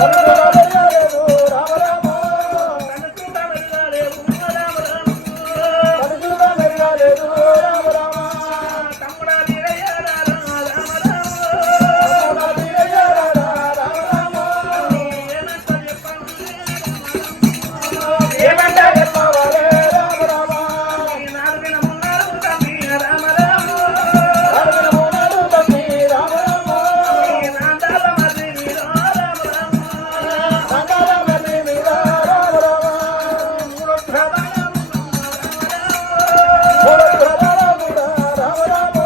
감사합니다. Bravo, bravo.